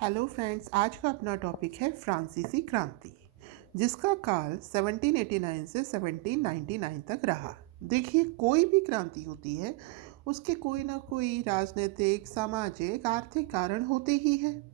Hello friends, आज का अपना टॉपिक है फ्रांसीसी क्रांति, जिसका काल 1789 से 1799 तक रहा। देखिए, कोई भी क्रांति होती है उसके कोई ना कोई राजनीतिक, सामाजिक, आर्थिक कारण होते ही हैं।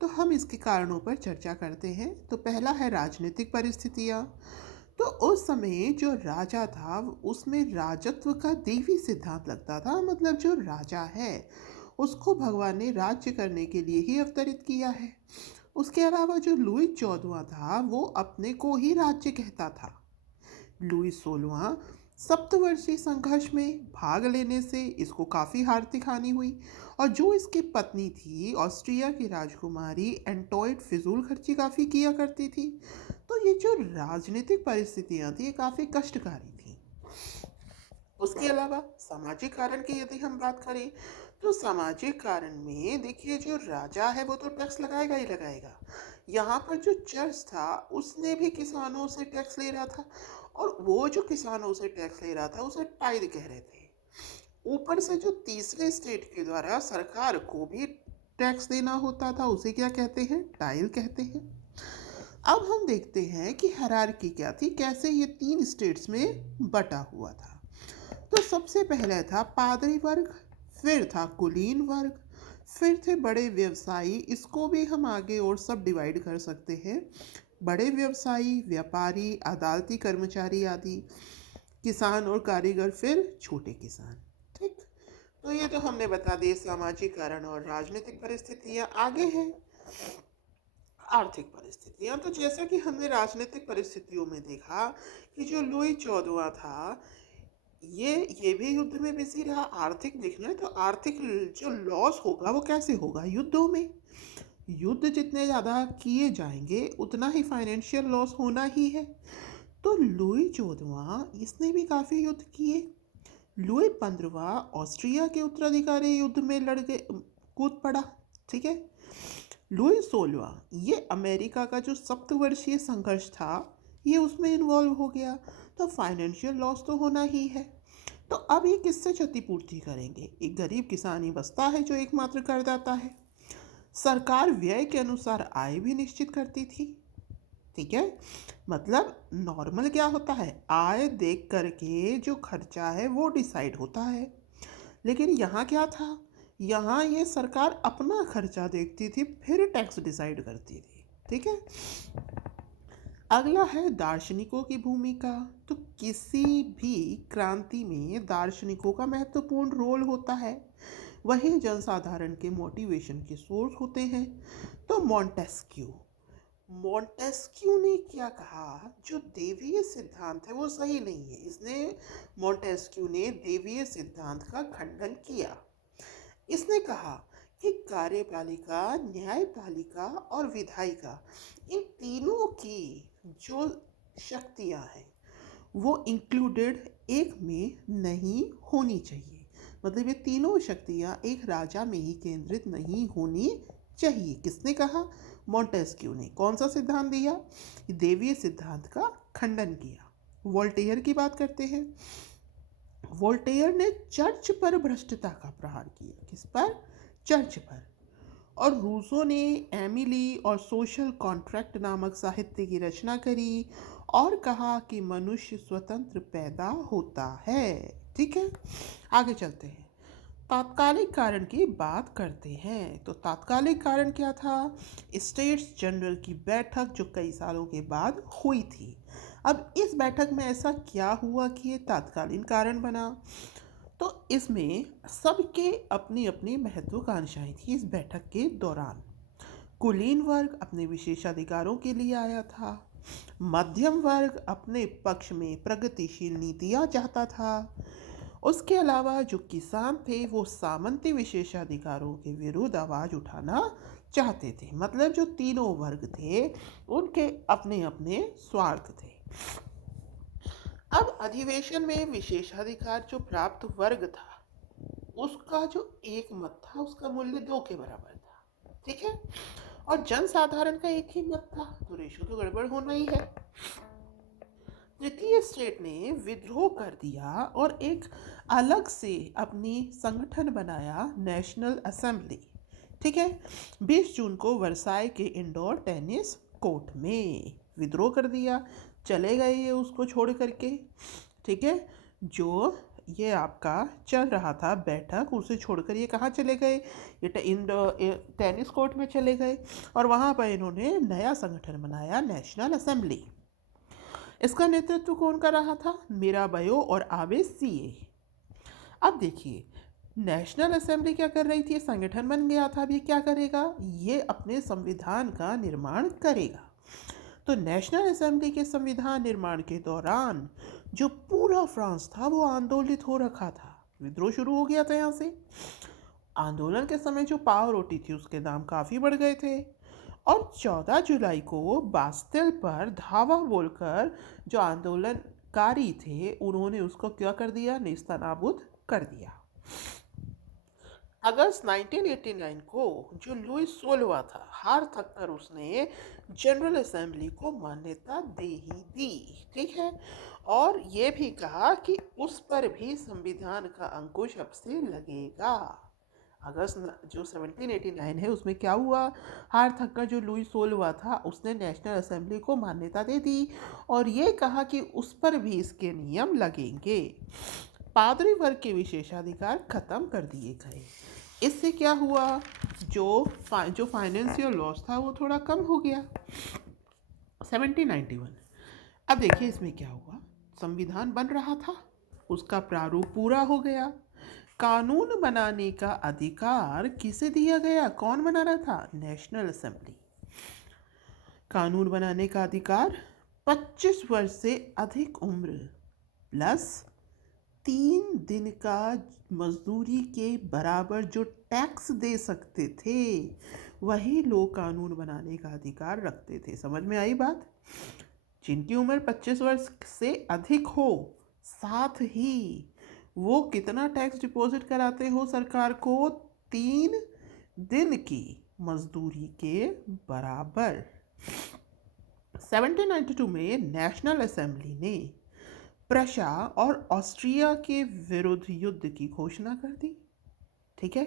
तो हम इसके कारणों पर चर्चा करते हैं। तो पहला है राजनीतिक परिस्थितियाँ। तो उस समय जो राजा था उसमें राजत्व का देवी सिद्धांत लगता था। मतलब जो राजा है उसको भगवान ने राज्य करने के लिए ही अवतरित किया है। उसके अलावा जो लुई 14वां था वो अपने को ही राज्य कहता था। लुई 16वां सप्तवर्षीय संघर्ष में भाग लेने से इसको काफ़ी आर्थिक हानि हुई। और जो इसकी पत्नी थी ऑस्ट्रिया की राजकुमारी एंटोइड फिजूल खर्ची काफ़ी किया करती थी। तो ये जो राजनीतिक परिस्थितियाँ थी ये काफ़ी कष्टकारी थी। उसके अलावा सामाजिक कारण की यदि हम बात करें तो सामाजिक कारण में देखिए, जो राजा है वो तो टैक्स लगाएगा ही लगाएगा। यहाँ पर जो चर्च था उसने भी किसानों से टैक्स ले रहा था, और वो जो किसानों से टैक्स ले रहा था उसे टाइड कह रहे थे। ऊपर से जो तीसरे स्टेट के द्वारा सरकार को भी टैक्स देना होता था उसे क्या कहते हैं? टाइल कहते हैं। अब हम देखते हैं कि हायरार्की क्या थी, कैसे ये तीन स्टेट्स में बटा हुआ था। तो सबसे पहले था पादरी वर्ग, फिर था कुलीन वर्ग, फिर थे बड़े व्यवसायी। इसको भी हम आगे और सब डिवाइड कर सकते हैं। बड़े व्यवसायी, व्यापारी, अदालती कर्मचारी आदि, किसान और कारीगर, फिर छोटे किसान। ठीक। तो ये तो हमने बता दिए सामाजिक कारण और राजनीतिक परिस्थितियाँ। आगे हैं आर्थिक परिस्थितियाँ। तो जैसा कि हमने राजनीतिक परिस्थितियों में देखा कि जो लुई 14वां था ये भी युद्ध में बिजी रहा। आर्थिक देखना है तो आर्थिक जो लॉस होगा वो कैसे होगा? युद्धों में। युद्ध जितने ज़्यादा किए जाएंगे उतना ही फाइनेंशियल लॉस होना ही है। तो लुई 14वां इसने भी काफ़ी युद्ध किए। लुई 15वां ऑस्ट्रिया के उत्तराधिकारी युद्ध में लड़ गए, कूद पड़ा। ठीक है। लुई 16वां ये अमेरिका का जो सप्तवर्षीय संघर्ष था ये उसमें इन्वॉल्व हो गया। तो फाइनेंशियल लॉस तो होना ही है। तो अब ये किससे क्षतिपूर्ति करेंगे? एक गरीब किसान ही बचता है जो एकमात्र करदाता है। सरकार व्यय के अनुसार आय भी निश्चित करती थी। ठीक है। मतलब नॉर्मल क्या होता है, आय देख करके जो खर्चा है वो डिसाइड होता है। लेकिन यहाँ क्या था, यहाँ ये सरकार अपना खर्चा देखती थी फिर टैक्स डिसाइड करती थी। ठीक है। अगला है दार्शनिकों की भूमिका। तो किसी भी क्रांति में दार्शनिकों का महत्वपूर्ण रोल होता है। वही जनसाधारण के मोटिवेशन के सोर्स होते हैं। तो मॉन्टेस्क्यू ने क्या कहा, जो देवीय सिद्धांत है वो सही नहीं है। मॉन्टेस्क्यू ने देवीय सिद्धांत का खंडन किया। इसने कहा कि कार्यपालिका, न्यायपालिका और विधायिका, इन तीनों की जो शक्तियां हैं वो इंक्लूडेड एक में नहीं होनी चाहिए। मतलब ये तीनों शक्तियां एक राजा में ही केंद्रित नहीं होनी चाहिए। किसने कहा? मॉन्टेस्क्यू ने। कौन सा सिद्धांत दिया? देवीय सिद्धांत का खंडन किया। वोल्टेयर की बात करते हैं। वोल्टेयर ने चर्च पर भ्रष्टता का प्रहार किया। किस पर? चर्च पर। और रूसो ने एमिली और सोशल कॉन्ट्रैक्ट नामक साहित्य की रचना करी और कहा कि मनुष्य स्वतंत्र पैदा होता है। ठीक है। आगे चलते हैं, तात्कालिक कारण की बात करते हैं। तो तात्कालिक कारण क्या था? स्टेट्स जनरल की बैठक जो कई सालों के बाद हुई थी। अब इस बैठक में ऐसा क्या हुआ कि ये तात्कालीन कारण बना? तो इसमें सबके अपनी अपनी महत्वाकांक्षाएं थी। इस बैठक के दौरान कुलीन वर्ग अपने विशेषाधिकारों के लिए आया था। मध्यम वर्ग अपने पक्ष में प्रगतिशील नीतियां चाहता था। उसके अलावा जो किसान थे वो सामंती विशेषाधिकारों के विरुद्ध आवाज उठाना चाहते थे। मतलब जो तीनों वर्ग थे उनके अपने अपने स्वार्थ थे। अब अधिवेशन में विशेषाधिकार जो प्राप्त वर्ग था उसका जो एक मत था उसका मूल्य 2 के बराबर था। ठीक है। और जनसाधारण का एक ही मत था, तो रेशो तो गड़बड़ होना ही है। तृतीय स्टेट ने विद्रोह कर दिया और एक अलग से अपनी संगठन बनाया, नेशनल असेंबली। ठीक है। 20 जून को वर्साई के इंडोर टेनिस कोर्ट में विद्रोह कर दिया, चले गए ये उसको छोड़ करके। ठीक है। जो ये आपका चल रहा था बैठक, उसे छोड़कर ये कहाँ चले गए, ये टेनिस कोर्ट में चले गए और वहाँ पर इन्होंने नया संगठन बनाया, नेशनल असेंबली। इसका नेतृत्व कौन कर रहा था, मीराबाई और आवे सीए। अब देखिए, नेशनल असेंबली क्या कर रही थी, संगठन बन गया था। अब ये क्या करेगा, ये अपने संविधान का निर्माण करेगा। तो नेशनल असेंबली के संविधान निर्माण के दौरान जो पूरा फ्रांस था वो आंदोलित हो रखा था, विद्रोह शुरू हो गया था यहाँ से। आंदोलन के समय जो पाव रोटी थी उसके दाम काफ़ी बढ़ गए थे और 14 जुलाई को बास्तिल पर धावा बोलकर जो आंदोलनकारी थे उन्होंने उसको क्या कर दिया, नेस्तनाबूद कर दिया। अगस्त 1989 को जो लुइस 16वां था, हार थक कर उसने जनरल असेंबली को मान्यता दे ही दी। ठीक है। और ये भी कहा कि उस पर भी संविधान का अंकुश अब से लगेगा। जो 1789 है उसमें क्या हुआ, हार थक कर जो लुई 16वां था उसने नेशनल असेंबली को मान्यता दे दी और ये कहा कि उस पर भी इसके नियम लगेंगे। पादरी वर्ग के विशेषाधिकार खत्म कर दिए गए। इससे क्या हुआ, जो फाइनेंशियल लॉस था वो थोड़ा कम हो गया। 1791। अब देखिए इसमें क्या हुआ, संविधान बन रहा था, उसका प्रारूप पूरा हो गया। कानून बनाने का अधिकार किसे दिया गया, कौन बना रहा था, नेशनल असेंबली। कानून बनाने का अधिकार 25 वर्ष से अधिक उम्र प्लस 3 दिन का मजदूरी के बराबर जो टैक्स दे सकते थे वही लोग कानून बनाने का अधिकार रखते थे। समझ में आई बात। जिनकी उम्र 25 वर्ष से अधिक हो, साथ ही वो कितना टैक्स डिपॉजिट कराते हो सरकार को, 3 दिन की मजदूरी के बराबर। 1792 में नेशनल असेंबली ने प्रशा और ऑस्ट्रिया के विरुद्ध युद्ध की घोषणा कर दी। ठीक है।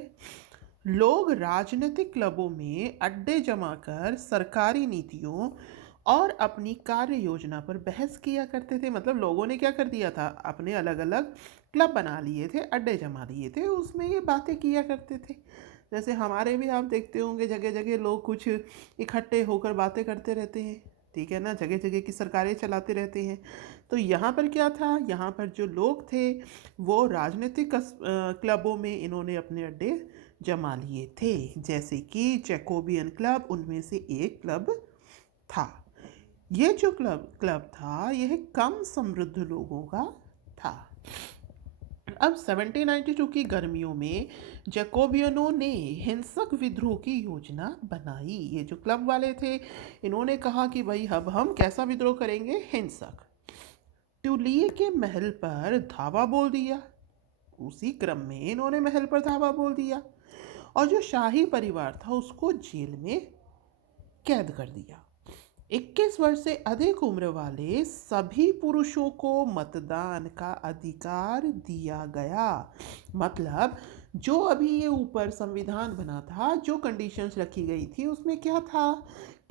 लोग राजनीतिक क्लबों में अड्डे जमाकर सरकारी नीतियों और अपनी कार्य योजना पर बहस किया करते थे। मतलब लोगों ने क्या कर दिया था, अपने अलग अलग क्लब बना लिए थे, अड्डे जमा लिए थे, उसमें ये बातें किया करते थे। जैसे हमारे भी आप देखते होंगे जगह जगह लोग कुछ इकट्ठे होकर बातें करते रहते हैं। ठीक है ना, जगह जगह की सरकारें चलाते रहते हैं। तो यहाँ पर क्या था, यहाँ पर जो लोग थे वो राजनीतिक क्लबों में इन्होंने अपने अड्डे जमा लिए थे, जैसे कि जैकोबियन क्लब उनमें से एक क्लब था। ये जो क्लब था यह कम समृद्ध लोगों का था। अब 1792 की गर्मियों में जैकोबियनों ने हिंसक विद्रोह की योजना बनाई। ये जो क्लब वाले थे इन्होंने कहा कि भाई अब हम कैसा विद्रोह करेंगे, हिंसक। ट्यूलिए के महल पर धावा बोल दिया। उसी क्रम में इन्होंने महल पर धावा बोल दिया और जो शाही परिवार था उसको जेल में कैद कर दिया। 21 वर्ष से अधिक उम्र वाले सभी पुरुषों को मतदान का अधिकार दिया गया। मतलब जो अभी ये ऊपर संविधान बना था, जो कंडीशंस रखी गई थी उसमें क्या था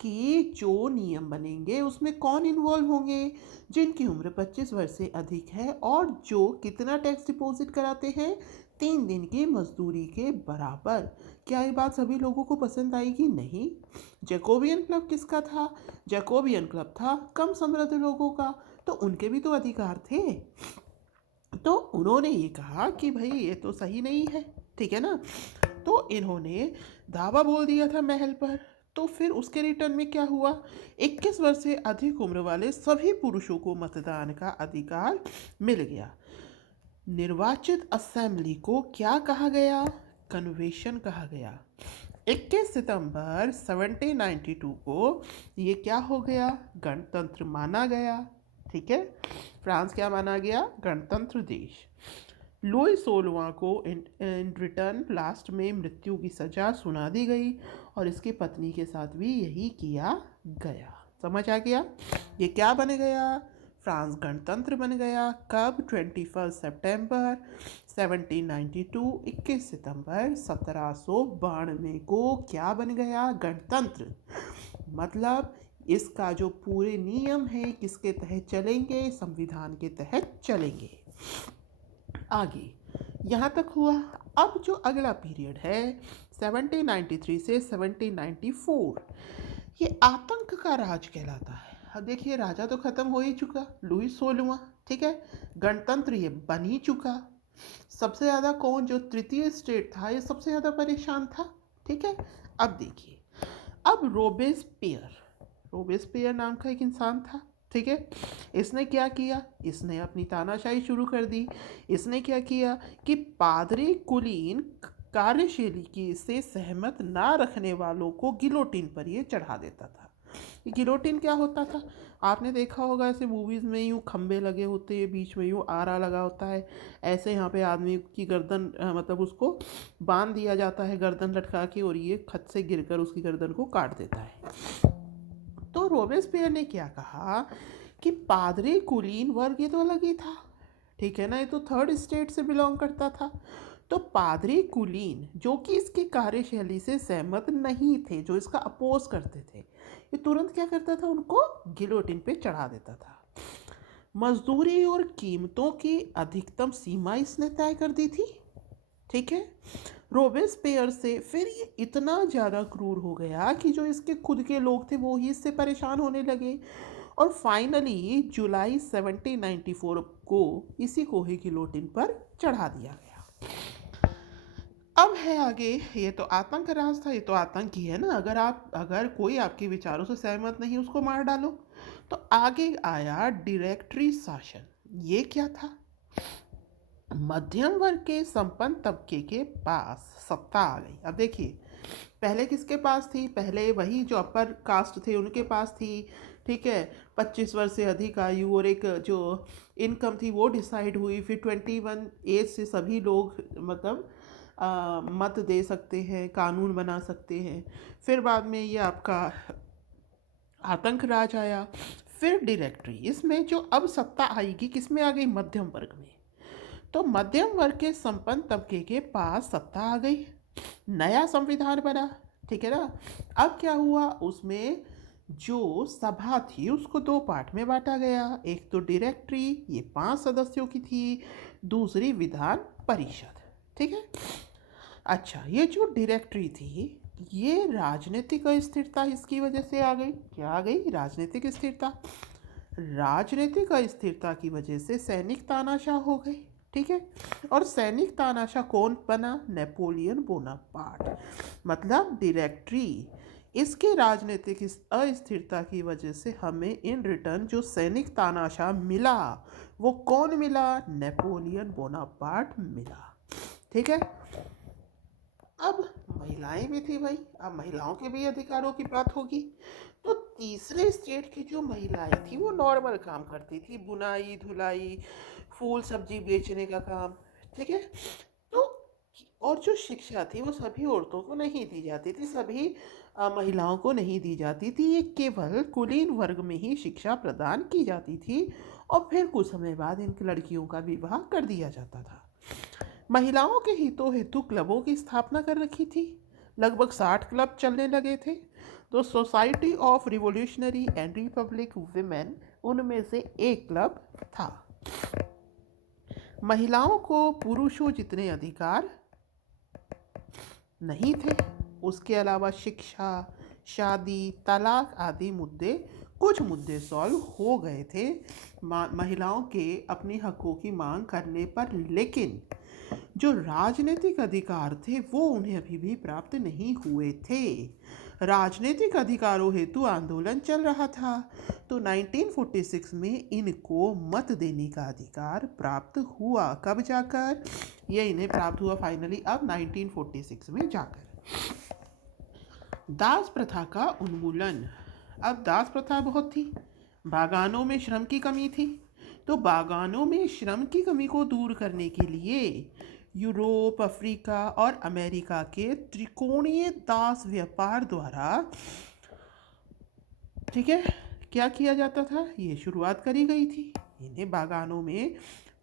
कि जो नियम बनेंगे उसमें कौन इन्वॉल्व होंगे, जिनकी उम्र 25 वर्ष से अधिक है और जो कितना टैक्स डिपॉजिट कराते हैं, 3 दिन की मजदूरी के बराबर। क्या ये बात सभी लोगों को पसंद आएगी, नहीं। जैकोबियन क्लब किसका था, जैकोबियन क्लब था कम समृद्ध लोगों का, तो उनके भी तो अधिकार थे। तो उन्होंने ये कहा कि भाई ये तो सही नहीं है। ठीक है ना, तो इन्होंने दावा बोल दिया था महल पर। तो फिर उसके रिटर्न में क्या हुआ, 21 वर्ष से अधिक उम्र वाले सभी पुरुषों को मतदान का अधिकार मिल गया। निर्वाचित असेंबली को क्या कहा गया, कन्वेंशन कहा गया। 21 सितंबर 1792 को ये क्या हो गया, गणतंत्र माना गया। ठीक है, फ्रांस क्या माना गया, गणतंत्र देश। लुई 16वां को इन रिटर्न लास्ट में मृत्यु की सज़ा सुना दी गई और इसकी पत्नी के साथ भी यही किया गया। समझ आ गया, ये क्या बन गया, फ्रांस गणतंत्र बन गया। कब? 21 सितंबर 1792, 21 सितंबर 1792 को क्या बन गया? गणतंत्र। मतलब इसका जो पूरे नियम है किसके तहत चलेंगे? संविधान के तहत चलेंगे। आगे यहाँ तक हुआ। अब जो अगला पीरियड है 1793 से 1794, ये आतंक का राज कहलाता है। अब देखिए राजा तो खत्म हो ही चुका, लुई 16वां, ठीक है। गणतंत्र ये बन ही चुका। सबसे ज़्यादा कौन, जो तृतीय स्टेट था, ये सबसे ज़्यादा परेशान था, ठीक है। अब देखिए, अब रोबेस्पियर नाम का एक इंसान था, ठीक है। इसने क्या किया? इसने अपनी तानाशाही शुरू कर दी। इसने क्या किया कि पादरी कुलीन कार्यशैली की से सहमत ना रखने वालों को गिलोटिन पर ये चढ़ा देता था। ये गिलोटिन क्या होता था? आपने देखा होगा ऐसे मूवीज़ में, यूँ खंबे लगे होते हैं, बीच में यूँ आरा लगा होता है, ऐसे यहाँ पे आदमी की गर्दन मतलब उसको बांध दिया जाता है गर्दन लटका के, और ये खत से गिरकर उसकी गर्दन को काट देता है। तो रोबेस्पियर ने क्या कहा कि पादरी कुलीन वर्ग ये तो अलग ही था, ठीक है ना, ये तो थर्ड स्टेट से बिलोंग करता था। तो पादरी कुलीन जो कि इसकी कार्यशैली से सहमत नहीं थे, जो इसका अपोज करते थे, ये तुरंत क्या करता था? उनको गिलोटिन पे चढ़ा देता था। मजदूरी और कीमतों की अधिकतम सीमा इसने तय कर दी थी, ठीक है। रोबेस्पियर से फिर ये इतना ज़्यादा क्रूर हो गया कि जो इसके खुद के लोग थे वो ही इससे परेशान होने लगे, और फाइनली जुलाई 1794 को इसी को ही गिलोटिन पर चढ़ा दिया गया। अब है आगे, ये तो आतंक राज था, ये तो आतंक ही है ना। अगर कोई आपके विचारों से सहमत नहीं उसको मार डालो। तो आगे आया डायरेक्टरी शासन। ये क्या था? मध्यम वर्ग के संपन्न तबके के पास सत्ता आ गई। अब देखिए, पहले किसके पास थी? पहले वही जो अपर कास्ट थे उनके पास थी, ठीक है। 25 वर्ष से अधिक आयु और एक जो इनकम थी वो डिसाइड हुई। फिर 21 एज से सभी लोग मतलब मत दे सकते हैं, कानून बना सकते हैं। फिर बाद में ये आपका आतंक राज आया। फिर डायरेक्टरी, इसमें जो अब सत्ता आएगी किसमें आ गई? मध्यम वर्ग में। तो मध्यम वर्ग के संपन्न तबके के पास सत्ता आ गई। नया संविधान बना, ठीक है ना। अब क्या हुआ? उसमें जो सभा थी उसको दो पार्ट में बांटा गया। एक तो डायरेक्टरी, ये 5 सदस्यों की थी। दूसरी विधान परिषद, ठीक है। अच्छा, ये जो डायरेक्टरी थी ये राजनीतिक अस्थिरता इसकी वजह से आ गई। क्या आ गई? राजनीतिक स्थिरता। राजनीतिक अस्थिरता की वजह से सैनिक तानाशाह हो गई, ठीक है। और सैनिक तानाशाह कौन बना? Napoleon Bonaparte. मतलब डायरेक्टरी, इसके राजनीतिक अस्थिरता की वजह से हमें इन रिटर्न जो सैनिक तानाशाह मिला वो कौन मिला? नेपोलियन बोनापार्ट मिला, ठीक है। अब महिलाएं भी थी भाई, अब महिलाओं के भी अधिकारों की बात होगी। तो तीसरे स्टेट की जो महिलाएं थी वो नॉर्मल काम करती थी, बुनाई धुलाई, फूल सब्जी बेचने का काम, ठीक है। तो और जो शिक्षा थी वो सभी औरतों को नहीं दी जाती थी, सभी महिलाओं को नहीं दी जाती थी। ये केवल कुलीन वर्ग में ही शिक्षा प्रदान की जाती थी, और फिर कुछ समय बाद इन लड़कियों का विवाह कर दिया जाता था। महिलाओं के हितों हेतु क्लबों की स्थापना कर रखी थी। लगभग 60 क्लब चलने लगे थे। तो society of revolutionary and Republic women उनमें से एक क्लब था। महिलाओं को पुरुषों जितने अधिकार नहीं थे। उसके अलावा शिक्षा, शादी, तलाक आदि मुद्दे, कुछ मुद्दे सॉल्व हो गए थे महिलाओं के अपने हकों की मांग करने पर, लेकिन जो राजनीतिक अधिकार थे वो उन्हें अभी भी प्राप्त नहीं हुए थे। राजनीतिक अधिकारों हेतु आंदोलन चल रहा था। तो 1946 में इनको मत देने का अधिकार प्राप्त हुआ। कब जाकर? ये इन्हें प्राप्त हुआ फाइनली अब 1946 में जाकर। दास प्रथा का उन्मूलन। अब दास प्रथा बहुत थी, बागानों में श्रम की कमी थी। तो बागानों में श्रम की कमी को दूर करने के लिए यूरोप, अफ्रीका और अमेरिका के त्रिकोणीय दास व्यापार द्वारा, ठीक है, क्या किया जाता था? ये शुरुआत करी गई थी। इन्हें बागानों में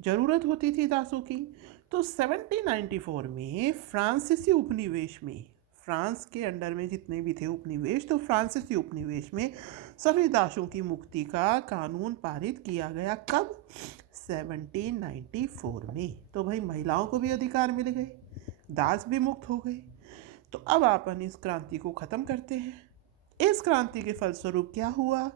ज़रूरत होती थी दासों की। तो 1794 में फ्रांसीसी उपनिवेश में, फ्रांस के अंडर में जितने भी थे उपनिवेश, तो फ्रांसीसी उपनिवेश में सभी दासों की मुक्ति का कानून पारित किया गया। कब? 1794 में। तो भाई महिलाओं को भी अधिकार मिल गए, दास भी मुक्त हो गए। तो अब अपन इस क्रांति को ख़त्म करते हैं। इस क्रांति के फलस्वरूप क्या हुआ?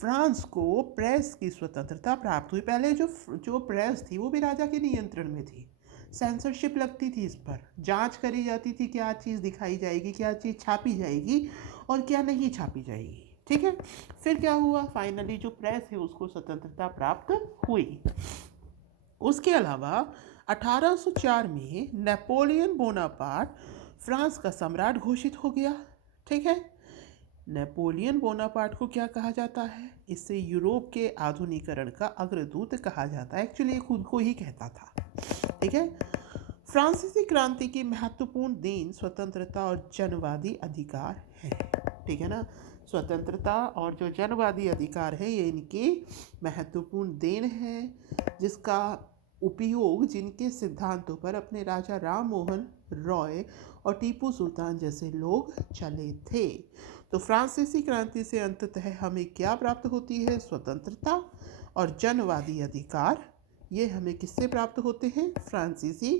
फ्रांस को प्रेस की स्वतंत्रता प्राप्त हुई। पहले जो जो प्रेस थी वो भी राजा के नियंत्रण में थी। सेंसरशिप लगती थी, इस पर जांच करी जाती थी, क्या चीज़ दिखाई जाएगी, क्या चीज़ छापी जाएगी और क्या नहीं छापी जाएगी। ठीक है। फिर क्या हुआ? फाइनली जो प्रेस है उसको स्वतंत्रता प्राप्त हुई। उसके अलावा 1804 में नेपोलियन बोनापार्ट फ्रांस का सम्राट घोषित हो गया। ठीक है। नेपोलियन बोनापार्ट को क्या कहा जाता है? इसे यूरोप के आधुनिकीकरण का अग्रदूत कहा जाता है। एक्चुअली ये खुद को ही कहता था। ठीक है। फ्रांसीसी क्रांति की महत्वपूर्ण देन स्वतंत्रता और जनवादी अधिकार है। ठीक है ना। स्वतंत्रता और जो जनवादी अधिकार है ये इनकी महत्वपूर्ण देन है, जिसका उपयोग जिनके सिद्धांतों पर अपने राजा राम मोहन रॉय और टीपू सुल्तान जैसे लोग चले थे। तो फ्रांसीसी क्रांति से अंततः हमें क्या प्राप्त होती है? स्वतंत्रता और जनवादी अधिकार। ये हमें किससे प्राप्त होते हैं? फ्रांसीसी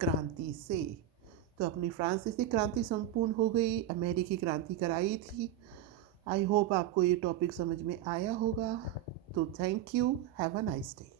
क्रांति से। तो अपनी फ्रांसीसी क्रांति संपूर्ण हो गई, अमेरिकी क्रांति कराई थी। आई होप आपको ये टॉपिक समझ में आया होगा। तो thank you, have a nice day.